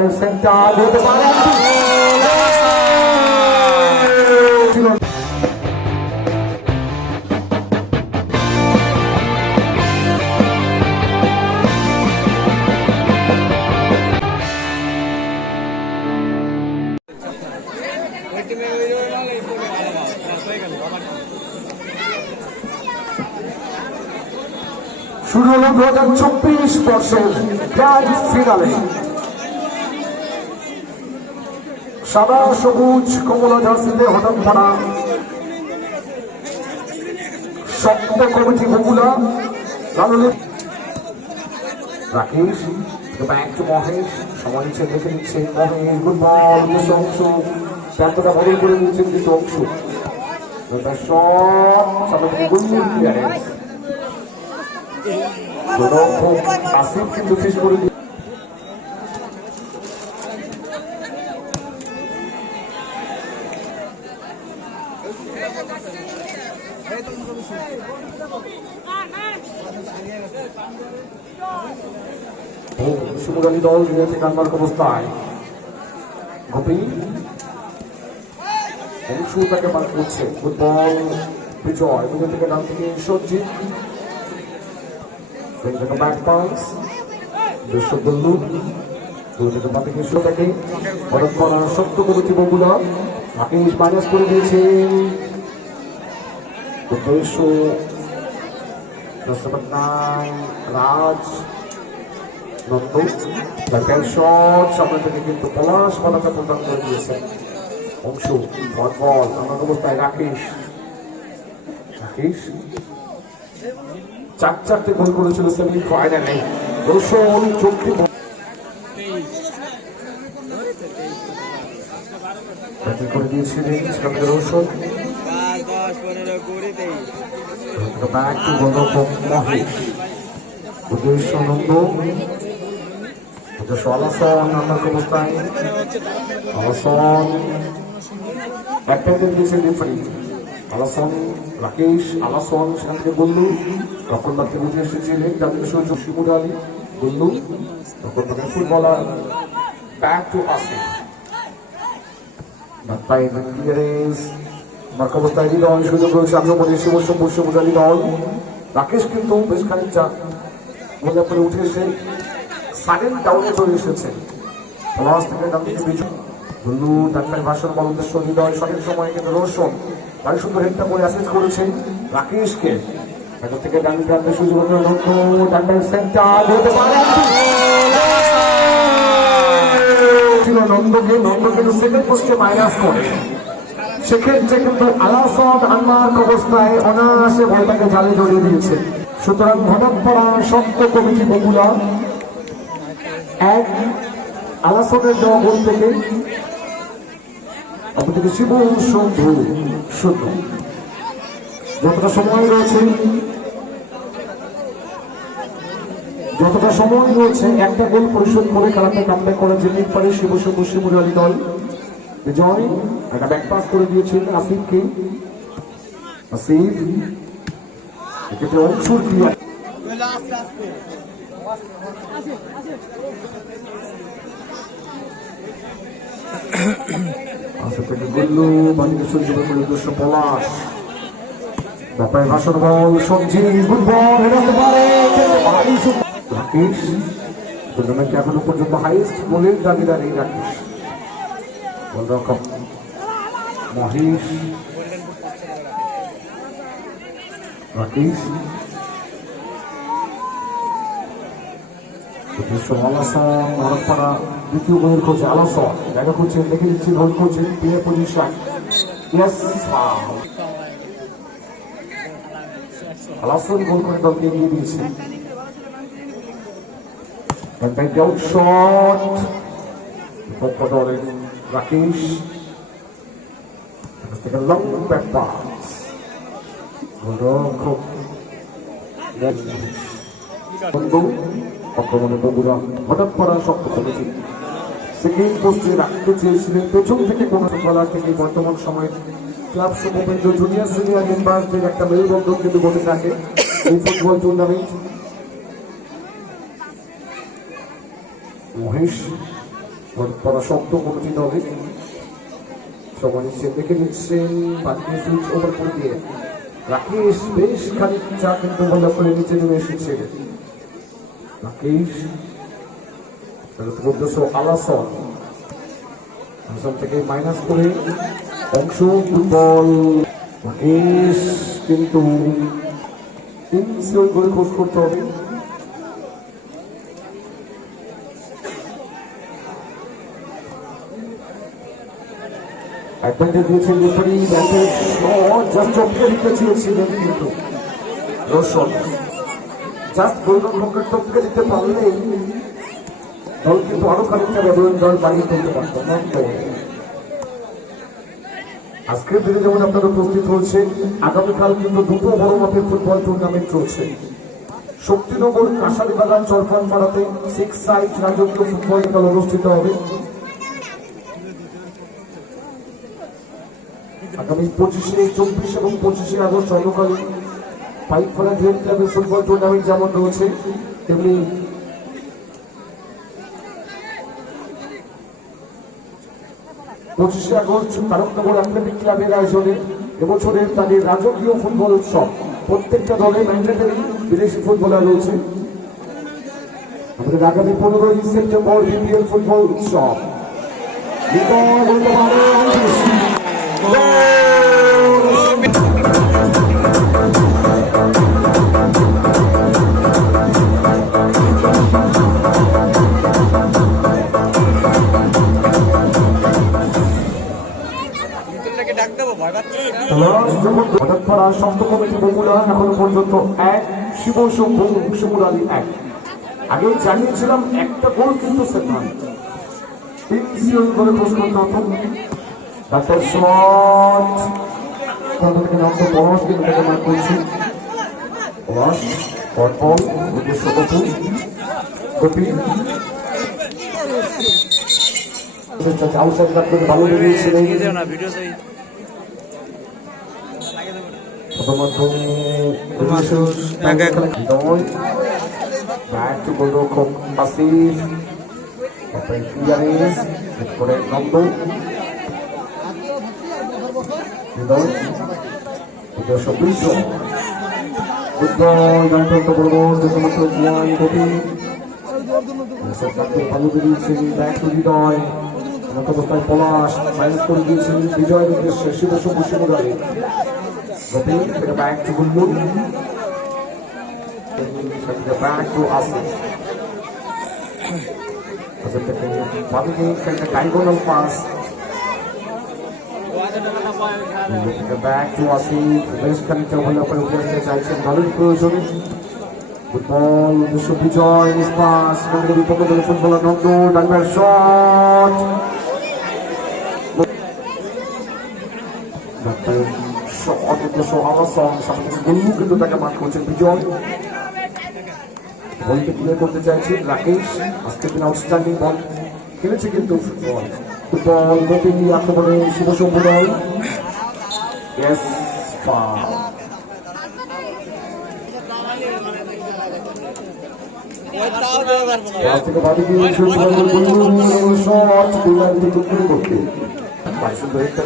ডান্ডার সেন্টার হতে পারে শুরু হলো দু হাজার চব্বিশ বর্ষের গ্র্যান্ড ফিনালে সাদা সবুজ কমলা জার্সিতে হঠাৎ পড়া সপ্ত কমিটি বগুলা রাকেশ ব্যাক টু মহেশ দেখে নিচ্ছে। মহেশ গুড বল বেশ অংশ। প্রান্তটা বদল করে আসিফ কিন্তু শেষ করে সুমুরালি দল থেকে আনবার অবস্থায়। গোপী অংশু তাকে পার করছে। ফুটবল বিজয়। নিজে থেকে ডান থেকে সজ্জিৎ। Bring the back pass. বিশ্ব বল্লু দূর থেকে থেকে শুরু থেকে হঠাৎ করার সত্য করেছি বগুলা রাকেশ মাইনাস করে দিয়েছে। উদ্দেশ্য রাজ নন্দ ব্যাকের শট সামনে থেকে কিন্তু পলাশ পতাকা প্রদান করে দিয়েছে। অংশ, বল বল আমার অবস্থায় রাকেশ। রাকেশ। চার চারটে গোল করেছিল সেমি ফাইনালে। রোশন চোখটি ব্যাটিং করে দিয়েছিলেন থেকে রোশন ব্যাক টু গোলরক্ষক মহেশ। উদ্দেশ্য নন্দ উদ্দেশ্য আলাসন নাম্বার অবস্থায় আলাসন একটা দিয়েছে রেফারি। আলাসন রাকেশ আলাসন সেখান থেকে বললু। তখন বাকি বুঝে এসেছিলেন যাদের সহযোগ শিমুর আলী। বললু, তখন বাকি ফুটবলার ব্যাক টু আসিফ বাপ্পাই ক্লিয়ারেন্স। মার্ক অবস্থায় হৃদয় সুযোগ রয়েছে। আক্রমণে শিব শম্ভু শিবুজালি দল রাকেশ কিন্তু বেশ খানিকটা করে উঠে এসে সাইলেন্ট ডাউনে চলে এসেছে। পলাশ থেকে ডান থেকে বিজু গুল্লু ডাক্তার ভাষণ হৃদয় সঠিক কিন্তু সুন্দর হেডটা করেছেন রাকেশকে। থেকে ডাক্তার সেন্টার হতে নন্দকে, নন্দ পোস্টে করে। সেক্ষেত্রে কিন্তু অবস্থায় অনায়াসে বলটাকে জালে জড়িয়ে দিয়েছে। সুতরাং পড়া শক্ত কমিটি বগুলা এক আলাসদের দেওয়া গোল থেকে। অপরদিকে শিব সন্ধু শূন্য। যতটা সময় রয়েছে, যতটা সময় রয়েছে, একটা গোল পরিশোধ করে খেলাতে কামব্যাক করা যেতেই পারে শিব সবুজ শিমুর আলী দল। বিজয় একটা ব্যাক পাস করে দিয়েছেন আসিফকে। আসিফ এক্ষেত্রে অংশুর ক্লিয়ার আসিফ থেকে গুল্লু বালিকে সহ্য করে পলাশ। ব্যাপারে ভাষণ বল সঞ্জীব গুড হেরাতে পারে ভারী রাকেশ টুর্নামেন্টে এখনও পর্যন্ত হাইয়েস্ট গোলের দাবিদার মহেশ। রাকেশ উদ্দেশ্য আলাসন ভারতপাড়া দ্বিতীয় গোলের কোচ আলাসন জায়গা করছেন দেখে দিচ্ছেন হোল্ড করছেন প্লে পজিশন ইয়েস আলাসন গোল করে দলকে এগিয়ে দিয়েছে. পক্ষ দলের রাকেশ লং ব্যাক পাস গোলরক্ষক বন্ধু আক্রমণে বন্ধুরা হঠাৎ করা শক্ত করেছে। সেকেন্ড পোস্টে রাখতে চেয়েছিলেন। পেছন থেকে কোন খেলা থেকে বর্তমান সময়ে ক্লাব সমবেন্দ্র জুনিয়র সিনিয়র মেম্বারদের একটা মেলবন্ধন কিন্তু ঘটে থাকে এই ফুটবল টুর্নামেন্ট মহেশ পড়া শক্ত কমিটি দলে সবাই নিচে দেখে নিচ্ছেন বাকি সুইচ ওভার করে দিয়ে। রাকেশ বেশ খানিকটা কিন্তু বন্ধ করে নিচে নেমে এসেছে। রাকেশ উদ্দেশ্য আলাসন আসাম থেকে মাইনাস করে অংশ ফুটবল রাকেশ কিন্তু তিন সিওর করে করতে হবে অ্যাডভান্টেজ দিয়েছেন রেফারি ব্যাটের শট জাস্ট টপকে দিতে চেয়েছিলেন কিন্তু রোশন টপকে দিতে দল কিন্তু আরও খানিকটা দল বাড়িয়ে আজকের দিনে যেমন আপনারা উপস্থিত হয়েছে আগামীকাল কিন্তু দুটো বড় মাপের ফুটবল টুর্নামেন্ট রয়েছে শক্তিনগর কাঁসারি বাগান চরফান পাড়াতে সিক্স সাইড রাজকীয় ফুটবল খেলা অনুষ্ঠিত হবে। আগামী পঁচিশে চব্বিশ এবং পঁচিশে আগস্ট চন্দ্রকালী পাইকপাড়া ড্রেন ক্লাবের ফুটবল টুর্নামেন্ট যেমন রয়েছে, তেমনি পঁচিশে আগস্ট তারকনগর অ্যাথলেটিক ক্লাবের আয়োজনে এবছরের তাদের রাজকীয় ফুটবল উৎসব। প্রত্যেকটা দলে ম্যান্ডেটারি বিদেশি ফুটবলার রয়েছে। আমাদের আগামী পনেরোই সেপ্টেম্বর বিপিএল ফুটবল উৎসব। হঠাৎ করা পর্যন্ত এক শিব শম্ভু শিমুর আলী এক আগে জানিয়েছিলাম একটা গোল কিন্তু সেখান তিন সিওল করে করতে হতো ডাক্তার কিন্তু ভালো বেরিয়েছিলেন নিয়ে। নয় গোলরক্ষক তারপরে ক্লিয়ারেন্স প্রথমত জিয়ান কবি ভালো বেরিয়েছেন ব্যাক টু হৃদয় অবস্থায় পলাশ মাইনাস করে দিয়েছেন বিজয়ের উদ্দেশ্যে। শিব সবুজ Gopi, take back to Bulbul. Take it back to Asif. Asif taking Babiki, take a diagonal pass. Take it back to Asif. বেশ খানিকটা ভালো করে উঠে আসতে চাইছেন দলের প্রয়োজনে ফুটবল উদ্দেশ্য বিজয় নিষ্পাস নন্দ বিপক্ষ দলের ফুটবলার নন্দ ডাকবার শট শট উদ্দেশ্য আবাসন সামনে কিন্তু তাকে মাঠ করছেন বিজয়। বলকে ক্লিয়ার করতে চাইছে রাকেশ। আজকে তিনি আউটস্ট্যান্ডিং বল খেলেছে কিন্তু ফুটবল ফুটবল গোপী আক্রমণে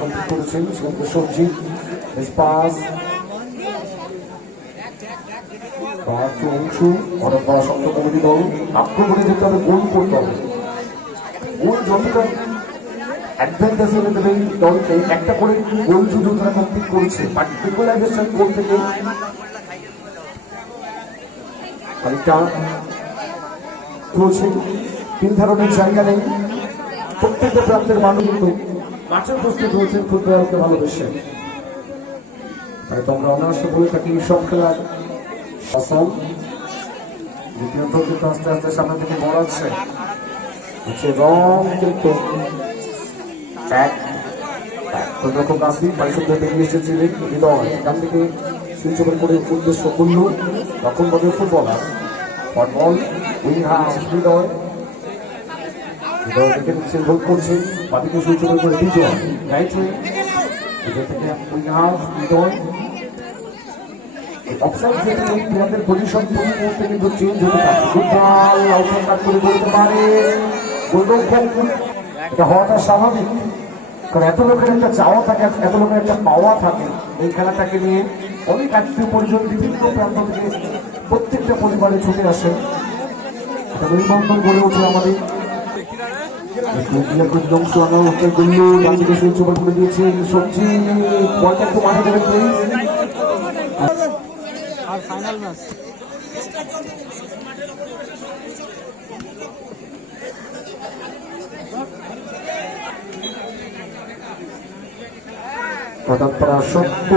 কমপ্লিট করেছেন সেখানে সবজি। পাস বাহাত্ত অংশ অনেক বড় শক্ত কমিটি দল আক্রমণে যেতে হবে গোল করতে হবে গোল যতটা অ্যাডভান্টেজ এনে দেবে দলকে একটা করে গোল শুধু তারা কমপ্লিট করেছে? বাট গোল থেকে। খানিকটা চলছে তিন ধরনের জায়গা নেই। প্রত্যেকটা প্রান্তের মানুষ কিন্তু মাঠের প্রস্তুত হয়েছেন ফুটবলকে ভালোবেসে। তোমরা অনায়াসে বলে থাকি, সব খেলার ফসল দ্বিতীয়ত কিন্তু আস্তে আস্তে সামনে থেকে বড়াচ্ছে হচ্ছে রং কিন্তু এক রকম আসি পরিশুদ্ধ বেরিয়ে এসেছিলেন হৃদয়। এখান থেকে সুইচ করে উদ্দেশ্য করল তখন বলে footballer football wing half Hridoy. Hridoy দেখে নিচ্ছে গোল করছে, বাদিকে সুইচ ওভার করে বিজয়। রাইট থেকে উইং হাফ অফসাইড থেকে এই প্লেয়ারদের পজিশন কিন্তু চেঞ্জ হতে পারে। ফুটবল আউটসাইড বলতে পারে। গোলরক্ষক হওয়াটা স্বাভাবিক। কারণ এত লোকের একটা চাওয়া থাকে, এত লোকের একটা পাওয়া থাকে এই খেলাটাকে নিয়ে। অনেক আত্মীয় পরিজন বিভিন্ন প্রান্ত থেকে প্রত্যেকটা পরিবারে ছুটে আসে। একটা গড়ে ওঠে আমাদের। অংশ করে দিয়েছেন সবজি। বলটা মাঠে দেবেন প্লিজ ফাইনাল ম্যাচ সত্য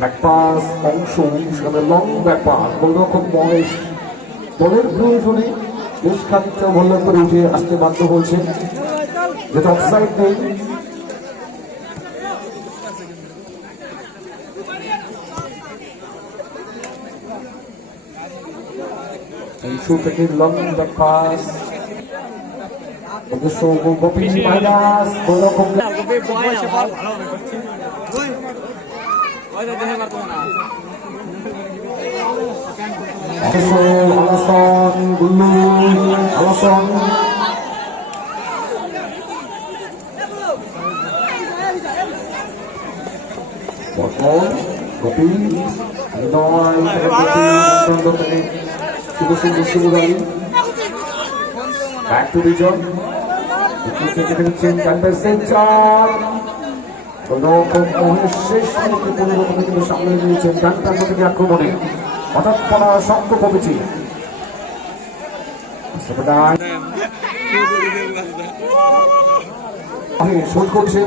ব্যাকপাস অংশ, সেখানে লং ব্যাকপাস গোলরক্ষক মহেশ দলের প্রয়োজনে বেশ খানিকটা করে উঠে আসতে বাধ্য হয়েছে। যেটা অফসাইড নেই। অংশ থেকে লং ব্যাকপাস অবশ্য গোপী মাইনাস গোলরক্ষক বয়সে বল ভালো হবে করছি দুই ওই তো দেখে পারতো না অবশ্য আলাসন গুল্লু আলাসন বর্তমান গোপী হৃদয় আনন্দ থেকে শুভ সুন্দর শুভদায়ী ব্যাক টু বিজন আক্রমণে হঠাৎ শক্ত কমিটি সেবাদান শোধ করছেন